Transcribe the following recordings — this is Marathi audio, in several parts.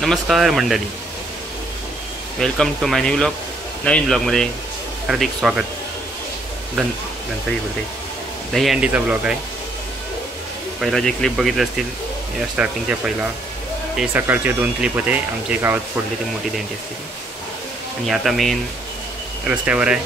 नमस्कार मंडळी, welcome to my new blog. नवीन ब्लॉगमध्ये हार्दिक स्वागत. गणपती बोलते दही अंडीचा ब्लॉग आहे. पहिला जे क्लिप बघितले असतील या स्टार्टिंगच्या पहिला ते सकाळचे 2 क्लिप होते. आमच्या गावात फोडले ते मोठी दिंडी असते. आणि आता मेन रस्त्यावर आहे.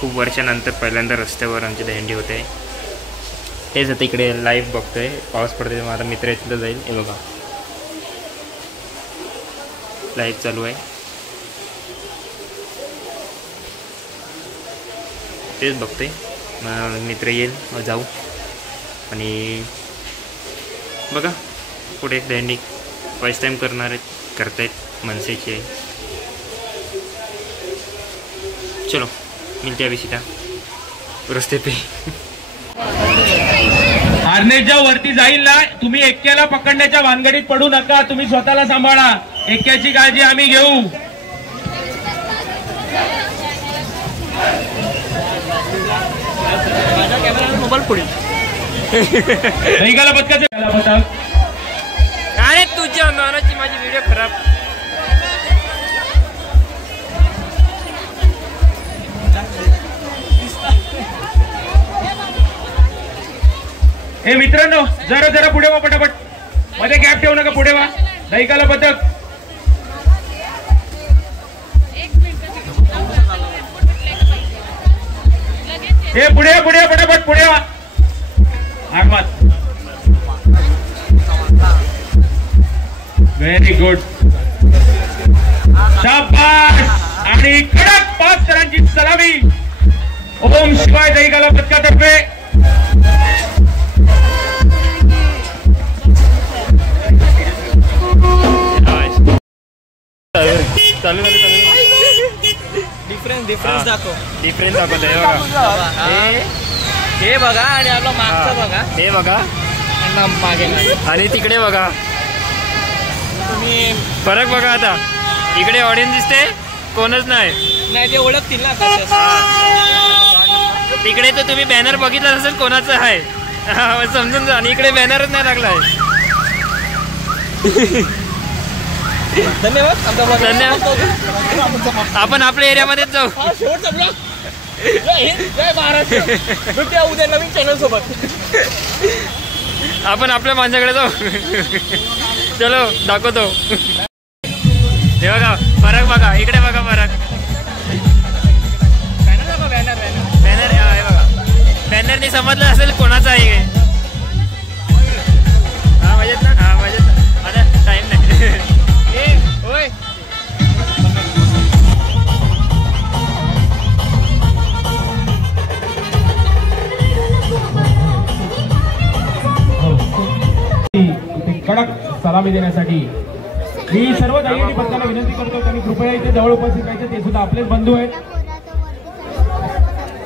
खूप वर्षानंतर पहिल्यांदा रस्त्यावर आमची दिंडी होते. तेच आता इकडे लाईव्ह बघतोय. पाऊस पडतोय. माझा मित्र इथलं जाईल. हे बघा लाईव्ह चालू आहे. तेच बघतोय. मित्र येईल मग जाऊ. आणि बघा पुढे दिंडी फर्स्ट टाइम करतायत मनसेची आहे. चलो मिलते अभी सीधा रस्ते पे. हार्नेसच्या वरती जाईल ना, तुम्ही एक्क्याला पकडण्याच्या भानगडीत पडू नका. तुम्ही स्वतःला सांभाळा. एक्क्याची काळजी आम्ही घेऊ. मोबाईल पुढे दहीकाला पथकाचे अरे तुझ्या नानाची माझी व्हिडिओ खराब. हे मित्रांनो जरा जरा पुढे वा पटापट. मध्ये गॅप ठेवू नका. पुढे वा. दहीकाला पथक हे पुढे पुढे पटापट पुढे वा. आगमत व्हेरी गुड. शाबास. आणि कडक 5 जणांची सलामी. ओम शिवाय दहीकाला पथकातर्फे. डिफरन्स दाखवतोय बघा. हे बघा आणि आपला मागचा बघा. हे बघा मागे आणि तिकडे बघा. तुम्ही फरक बघा. आता इकडे ऑडियन्स दिसते कोणच नाही. ते ओळखतील ना. तिकडे तर तुम्ही बॅनर बघितला असेल कोणाचं आहे समजून जा. आणि इकडे बॅनरच नाही लागलाय. धन्यवाद. धन्यवाद. आपण आपल्या एरियामध्येच जाऊ. शेवटचा ब्लॉग. जय महाराष्ट्र. भेटूया उद्या नवीन चॅनल सोबत. आपण आपल्या माणसाकडे जाऊ. चलो दाखवतो. हे बघा फरक बघा. इकडे बघा फरक. बॅनर बॅनर हे बघा. बॅनरने समजलं असेल कोणाचा आहे. हा मजेत ना. हा मजेत ना. आता टाइम नाही. होय. कडक सलामी देण्यासाठी मी सर्व दहीहंडी पथकाला विनंती करतो. त्यांनी कृपया इथे जवळ उपस्थित राहायचे. ते सुद्धा आपलेच बंधू आहेत.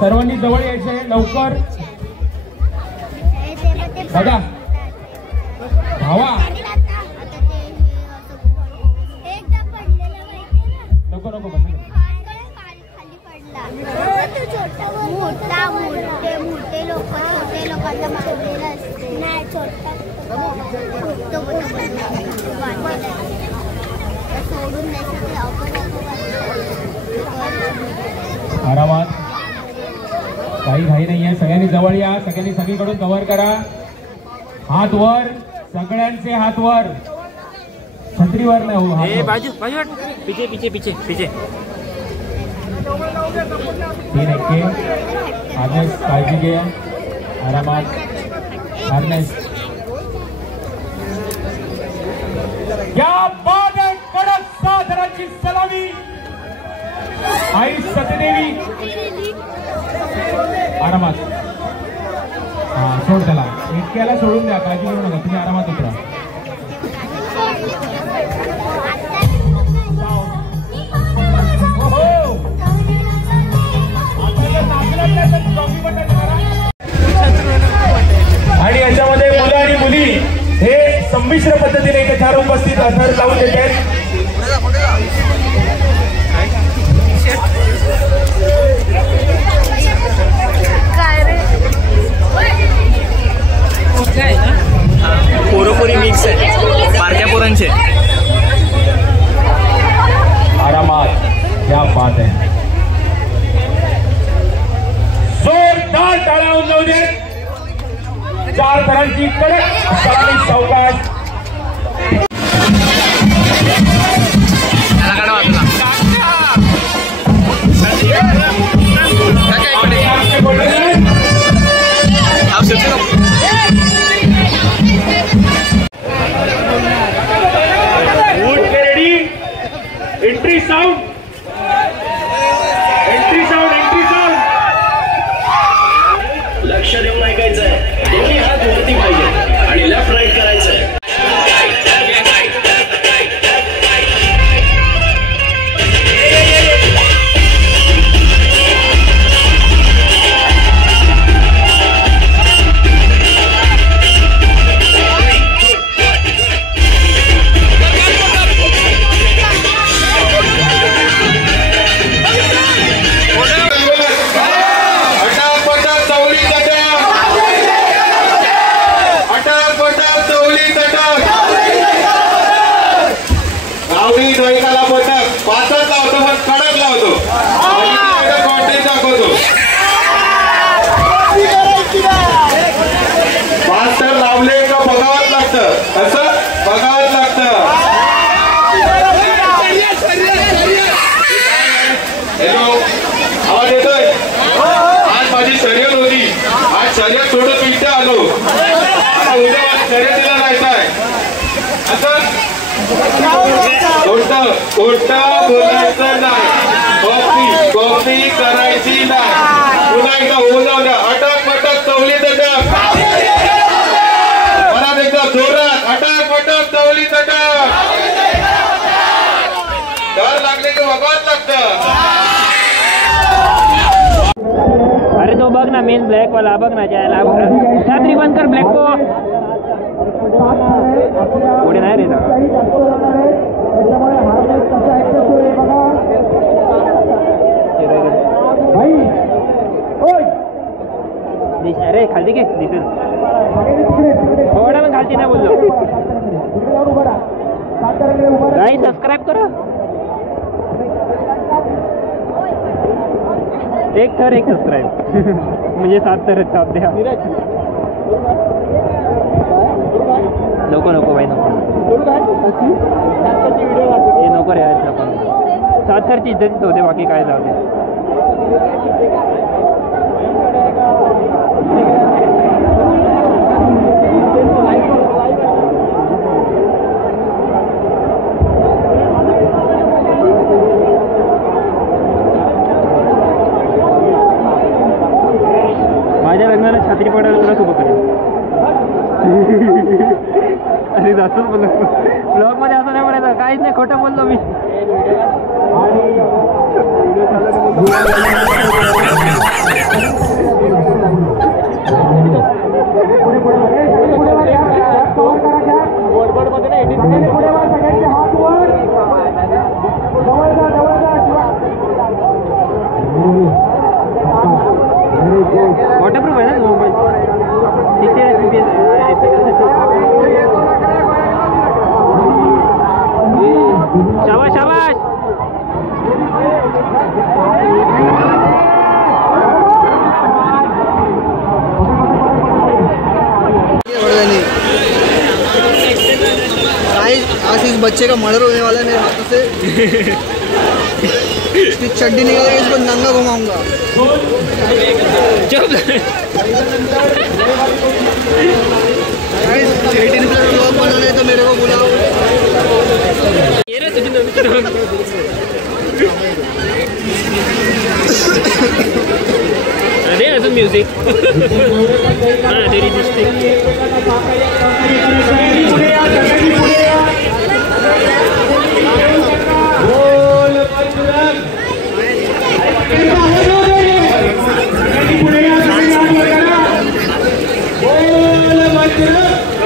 सर्वांनी जवळ यायचं आहे लवकर. बघा भावा नको नको बंद. मोठे लोक छोटे लोकांना मारलेलं असते. नाही छोटा सोडून आरामात. काही घाई नाहीये. सगळ्यांनी जवळ या. सगळ्यांनी सगळीकडून कव्हर करा. हात वर. सगळ्यांचे हात वर. छत्रीवर नाही. बाजू बाजू पीछे पीछे पीछे पीछे 3 एक्के अर्नेस्ट काळजी घे आरामात अर्नेस्ट क्या बात है कडक 7 रनांची सलामी आई सत्यदेवी आरामात सोड त्याला इतक्याला सोडून द्या काळजी करू नका तुम्ही आरामात उतरा आणि याच्यामध्ये मुलं आणि मुली हे संमिश्र पद्धतीने इथे छान उपस्थित थर लावून देत आहेत पोरोपोरी मिक्स आहे बारक्या पोरांचे आरामात क्या बात आहे जोरदार टाळ्या उमटवू दे 4 थरांची कडक सलामी सावकाश एंट्री साउंड लक्ष देऊन ऐकायचंय दोन्ही हात वरती पाहिजे आणि लेफ्ट राईट करायचंय पाचच लावतो पण कडक लावतो दाखवतो 5 तर लावले का बघावंच लागतं असं बघावंच लागतं हॅलो आवाज येतोय आज माझी शर्यत होती आज शर्यत सोडून मी इथे आलो उद्या शर्यतीला जायचं आहे असं खोटं बोलायचं नाही कॉपी करायची नाही पुन्हा एकदा होऊन जाऊ द्या अटक पटक चवली तटक परत एकदा जोरात अटक पटक चवली तटक डर लागले की बघावंच लागतं अरे तो बघ ना मेन ब्लॅक वाला बघ ना जायला छात्री बंद कर ब्लॅक को पुढे नाही रे अरे खालती घे दिसेल थोडा पण खालती नाही बोललो गाई सबस्क्राईब करा एक थर एक सबस्क्राईब म्हणजे 7 थर छाप द्या नको भाई नको हे नको रे आपण 7 थरची इज्जत होते बाकी काय जाऊ दे माझ्या लग्नाला छात्री पडायला तुला सोबत करेल अरे जास्तच बोललो ब्लॉग मध्ये असं नाही म्हणायचं काहीच नाही खोटं बोललो मी वॉटरप्रूफ आहे ना मोबाईल शाबाश शाबाश आज इस बच्चे का मर्डर होने वाला है मेरे हाथों से। इसकी चड्डी निकाल के इसको नंगा घुमाऊंगा। चुप। 18+ ब्लॉग बनाना है तो मेरे को बुलाओ। अरे अजून म्युझिक हां तेरी डिस्ट्रिक्ट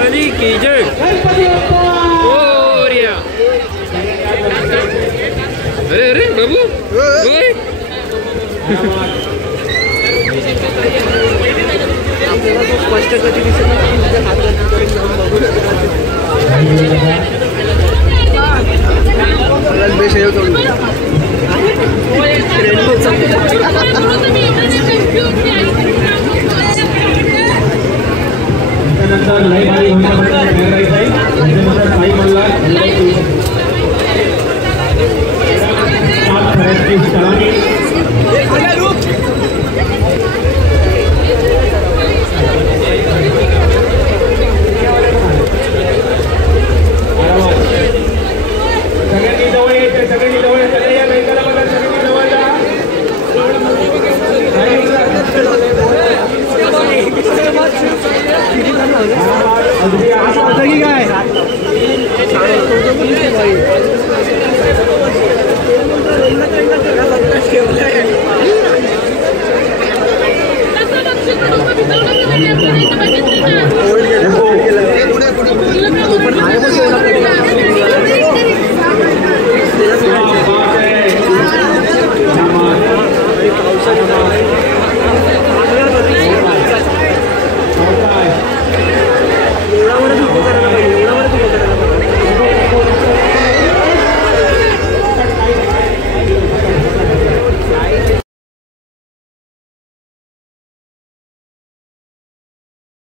अरे की जय ओरिया। अरे अरे बाबू ओए आपल्याला तो स्पष्ट कधी दिसत नाही तुझ्या हात करून जाऊन बघू बेशेव करून त्यानंतर लई भारी साई मल्हार सगळ्यांनी जवळ यायचं, सगळ्यांनी जवळ यायचं. या बैठकाला बघा, सगळ्यांनी जवळ जा. काय ठेवलं